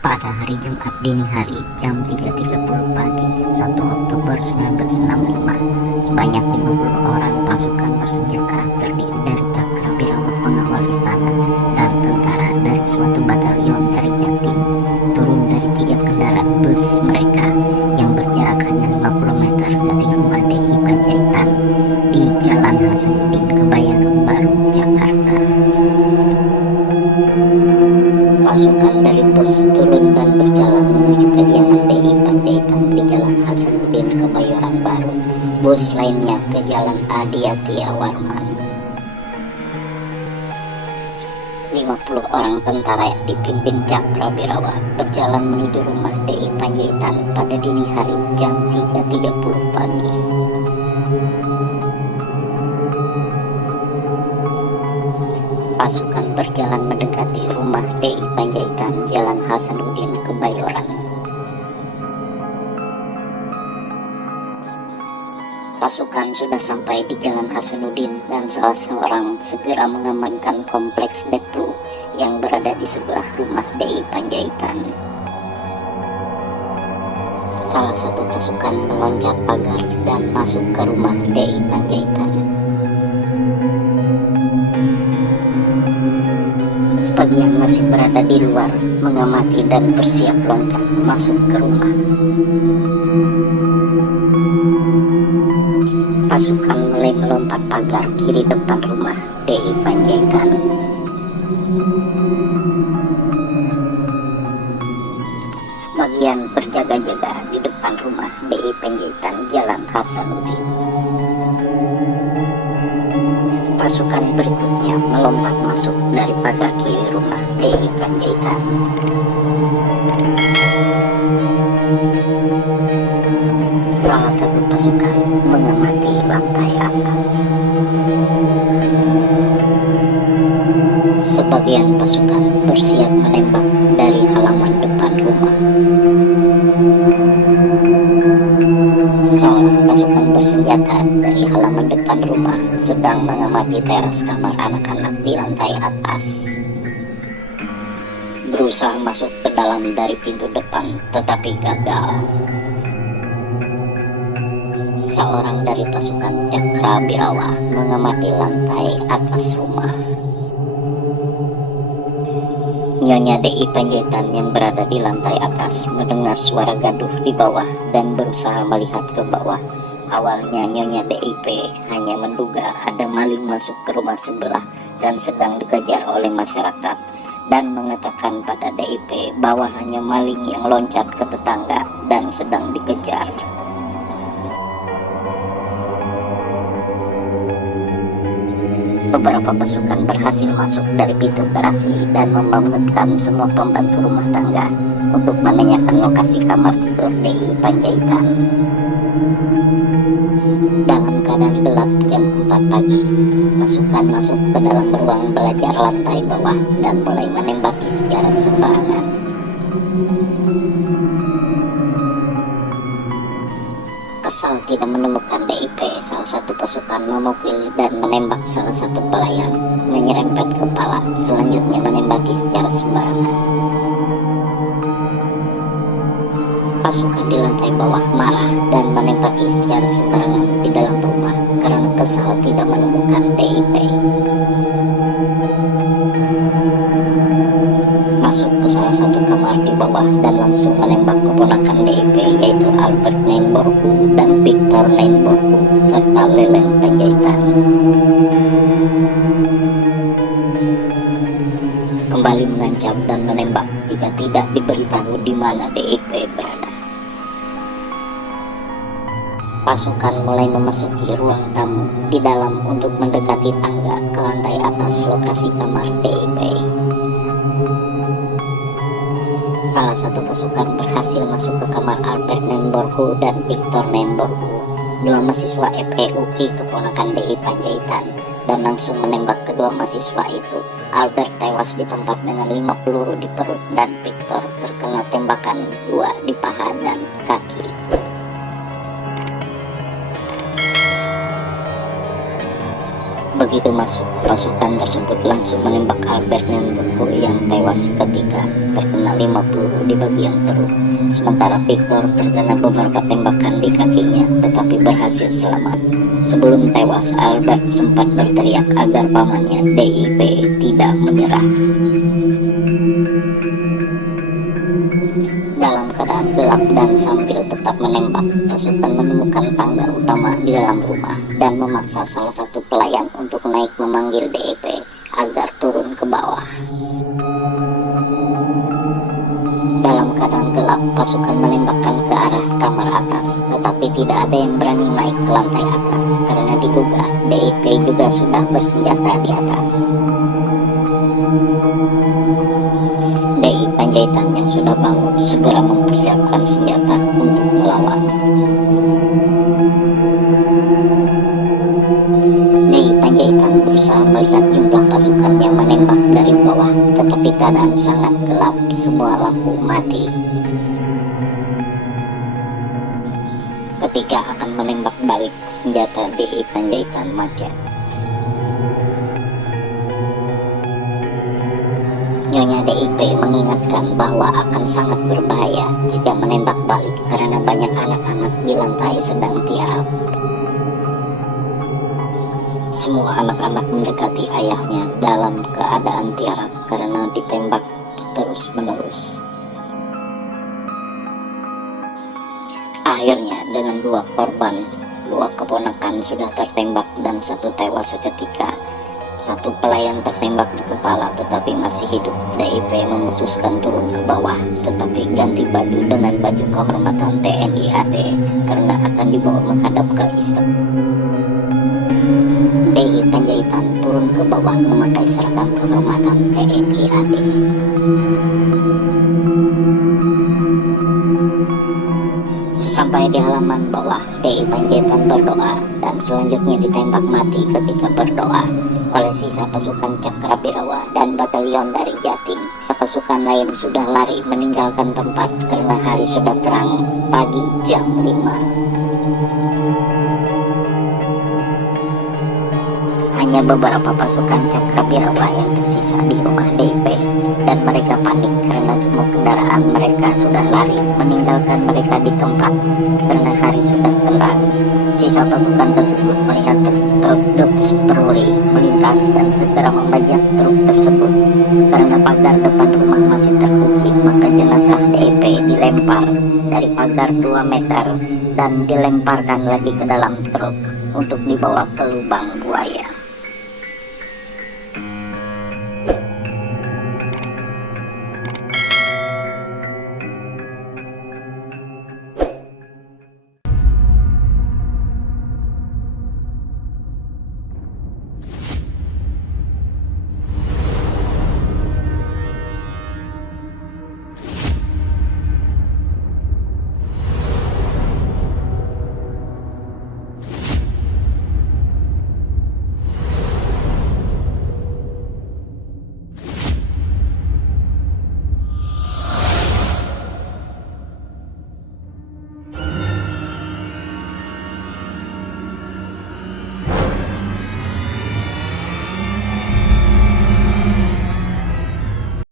Pada hari Jumat dini hari jam 3.30 pagi 1 Oktober 1965, sebanyak 50 orang pasukan bersenjata terdiri dari Cakrawirawa pengawal istana dan tentara dari suatu batalion dari Jatim turun dari 3 kendaraan bus mereka yang berjarak hanya 50 meter dari rumah DI Panjaitan di Jalan Hasanuddin Kebayoran Baru, Jakarta. Pasukan dari pos turun dan berjalan menuju kediaman DI Panjaitan di Jalan Hasanuddin Kebayoran Baru. Bus lainnya ke Jalan Adiatya Warman. 50 orang tentara yang dipimpin Cakrawirawa berjalan menuju rumah DI Panjaitan pada dini hari jam 3.30 pagi. Pasukan berjalan mendekati rumah DI Panjaitan Jalan Hasanuddin Kebayoran. Pasukan sudah sampai di Jalan Hasanuddin dan salah seorang segera mengamankan kompleks Beklu yang berada di sebelah rumah DI Panjaitan. Salah satu pasukan meloncat pagar dan masuk ke rumah DI Panjaitan. Sebagian masih berada di luar mengamati dan bersiap loncat masuk ke rumah. Pasukan mulai melompat pagar kiri depan rumah DI Panjaitan. Sebagian berjaga-jaga di depan rumah DI Panjaitan Jalan Hasanuddin. Pasukan berikutnya melompat masuk dari pagar kiri rumah DI Panjaitan. Salah satu pasukan mengamati lantai atas. Sebagian pasukan bersiap menembak dari halaman depan rumah. Seorang pasukan bersenjata dari halaman depan rumah sedang mengamati teras kamar anak-anak di lantai atas. Berusaha masuk ke dalam dari pintu depan tetapi gagal. Seorang dari pasukan Cakrawirawa mengamati lantai atas rumah. Nyonya DI Panjaitan yang berada di lantai atas mendengar suara gaduh di bawah dan berusaha melihat ke bawah. Awalnya Nyonya DIP hanya menduga ada maling masuk ke rumah sebelah dan sedang dikejar oleh masyarakat, dan mengatakan pada DIP bahwa hanya maling yang loncat ke tetangga dan sedang dikejar. Beberapa pasukan berhasil masuk dari pintu garasi dan membangunkan semua pembantu rumah tangga untuk menanyakan lokasi kamar tidur DI Panjaitan. Dalam keadaan gelap jam 4 pagi, pasukan masuk ke dalam ruang belajar lantai bawah dan mulai menembaki secara sembarangan. Kesal tidak menemukan DIP, salah satu pasukan memukul dan menembak salah satu pelayan, menyerempet kepala, selanjutnya menembaki secara sembarangan. Pasukan di lantai bawah marah dan menembaki secara sembarangan di dalam rumah karena kesal tidak menemukan DIP. Masuk ke salah satu kamar di bawah dan langsung menembak keponakan DIP, yaitu Albert Neinborku dan Victor Neinborku serta Leleng Panjaitan. Kembali mengancam dan menembak jika tidak diberitahu di mana DIP berada. Pasukan mulai memasuki ruang tamu di dalam untuk mendekati tangga ke lantai atas lokasi kamar DIP. salah satu pasukan berhasil masuk ke kamar Albert Nemborhu dan Victor Nemborhu, dua mahasiswa FEUI keponakan DI Panjaitan, dan langsung menembak kedua mahasiswa itu. Albert tewas di tempat dengan 5 peluru di perut dan Victor terkena tembakan 2 di paha dan kaki. Begitu masuk, pasukan tersebut langsung menembak Albert Nemborhu yang tewas ketika terkena 5 peluru di bagian perut. Sementara Victor terkena beberapa tembakan di kakinya tetapi berhasil selamat. Sebelum tewas, Albert sempat berteriak agar pamannya DIP tidak menyerah. Dalam keadaan gelap dan sambil tetap menembak, pasukan menemukan tangga utama di dalam rumah dan memaksa salah satu pelayan untuk naik memanggil DIP agar turun ke bawah. Dalam keadaan gelap, pasukan menembakkan ke arah kamar atas, tetapi tidak ada yang berani naik ke lantai atas karena diduga DIP juga sudah bersenjata di atas. DI Panjaitan yang sudah bangun segera mempersiapkan senjata untuk melawan. DI Panjaitan berusaha melihat jumlah pasukan yang menembak dari bawah, tetapi keadaan sangat gelap, semua lampu mati. Ketika akan menembak balik, senjata DI Panjaitan macet. Nyonya DIP mengingatkan bahwa akan sangat berbahaya jika menembak balik karena banyak anak-anak di lantai sedang tiarap. Semua anak-anak mendekati ayahnya dalam keadaan tiarap karena ditembak terus-menerus. Akhirnya dengan 2 korban, 2 keponakan sudah tertembak dan 1 tewas seketika. 1 pelayan tertembak di kepala tetapi masih hidup. DIP memutuskan turun ke bawah tetapi ganti baju dengan baju kehormatan TNI AD karena akan dibawa menghadap ke istana. DI Panjaitan turun ke bawah memakai seragam kehormatan TNI AD. Sampai di halaman bawah, DI Panjaitan berdoa dan selanjutnya ditembak mati ketika berdoa oleh sisa pasukan Cakrabirawa dan batalion dari Jatim. Pasukan lain sudah lari meninggalkan tempat karena hari sudah terang pagi jam 5. Hanya beberapa pasukan Cakrabirawa yang tersisa di rumah DIP dan mereka panik karena semua kendaraan mereka sudah lari meninggalkan mereka di tempat karena hari sudah terang. Sisa pasukan tersebut melihat truk Dodge Peruri melintas dan segera membajak truk tersebut. Karena pagar depan rumah masih terkunci, maka jenazah DIP dilempar dari pagar 2 meter dan dilemparkan lagi ke dalam truk untuk dibawa ke lubang buaya.